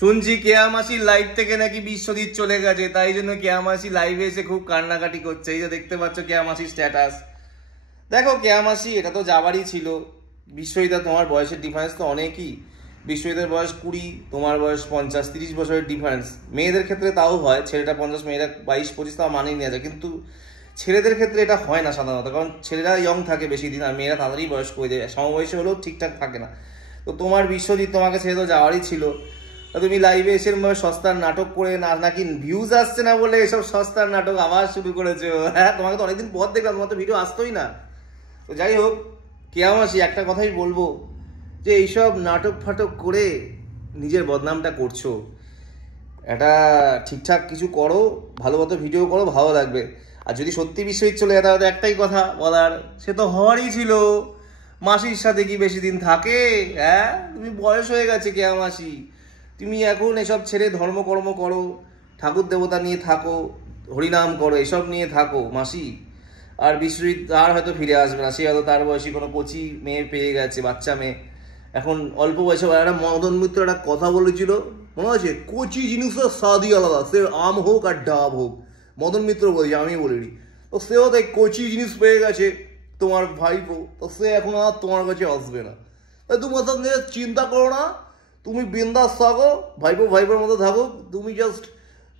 শুনছি কেয়া মাসির লাইভ থেকে নাকি বিশ্বজিৎ চলে গেছে, তাই জন্য কেয়া মাসি লাইভে এসে খুব কান্নাকাটি করছে। এই যে দেখতে পাচ্ছ কেয়া মাসির স্ট্যাটাস। দেখো কেয়া মাসি, এটা তো যাবারই ছিল। বিশ্বজিৎ তোমার বয়সের ডিফারেন্স তো অনেকই। বিশ্বজিতের বয়স 20, তোমার বয়স 50-30 বছরের ডিফারেন্স। মেয়েদের ক্ষেত্রে তাও হয়, ছেলেটা 50, মেয়েরা 22-25, তাও মানিয়ে নেওয়া যায়। কিন্তু ছেলেদের ক্ষেত্রে এটা হয় না সাধারণত, কারণ ছেলেরা ইয়ং থাকে বেশি দিন, আর মেয়েরা তাড়াতাড়ি বয়স্ক হয়ে যায়, সমবয়সী হলেও ঠিকঠাক থাকে না। তো তোমার বিশ্বজিৎ তোমাকে ছেড়ে তো যাওয়ারই ছিল। তুমি লাইভে এসে সস্তার নাটক করে নাকি ভিউজ আসছে না বলে এসব সস্তার নাটক আবার শুরু করেছো। হ্যাঁ, তোমাকে তো অনেকদিন পর দেখলাম, তোমার তো ভিডিও আসতোই না। তো যাই হোক, কেয়া মাসি, একটা কথাই বলবো যে এইসব নাটক ফাটক করে নিজের বদনামটা করছো। এটা ঠিকঠাক কিছু করো, ভালো মতো ভিডিও করো, ভালো লাগবে। আর যদি সত্যি বিশ্বজিৎ চলে যায়, তাহলে একটাই কথা বলার, সে তো হওয়ারই ছিল। মাসির সাথে কি বেশি দিন থাকে? হ্যাঁ, তুমি বয়স হয়ে গেছে কেয়া মাসি। তুমি এখন এসব ছেড়ে ধর্মকর্ম করো, ঠাকুর দেবতা নিয়ে থাকো, হরিনাম করো, এসব নিয়ে থাকো মাসি। আর বিশ্বজিৎ আর হয়তো ফিরে আসবে না, সে হয়তো তার বয়সী কোনো কচি মেয়ে পেয়ে গেছে, বাচ্চা মেয়ে। এখন অল্প বয়সে একটা মদন মিত্র একটা কথা বলেছিল, মনে আছে? কচি জিনিসের স্বাদই আলাদা, সে আম হোক আর ডাব হোক। মদন মিত্র বলছে, আমি বলিনি। তো সেও তাই কচি জিনিস পেয়ে গেছে তোমার ভাইপো, তো সে এখন আর তোমার কাছে আসবে না। তাই তুমি ওসব নিয়ে চিন্তা করো না, তুমি বিন্দাস থাকো, ভাইপোর মতো থাকো। তুমি জাস্ট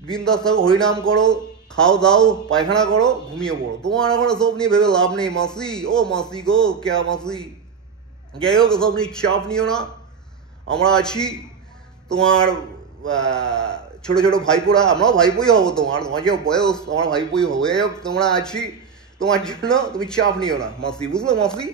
বিন্দাস থাকো, হরিনাম করো, খাও দাও, পায়খানা করো, ঘুমিয়ে পড়ো। তোমার এখন সব নিয়ে ভেবে লাভ নেই মাসি। ও মাসি গো, কেয়া মাসি, যাই হোক, সব নিয়ে চাপ নিও না, আমরা আছি। তোমার ছোটো ছোটো ভাইপোরা, আমরাও ভাইপোই হবো, তোমার যে বয়স, আমার ভাইপোই হবো। যাই হোক, তোমরা আছি তোমার জন্য, তুমি চাপ নিও না মাসি, বুঝলো মাসি?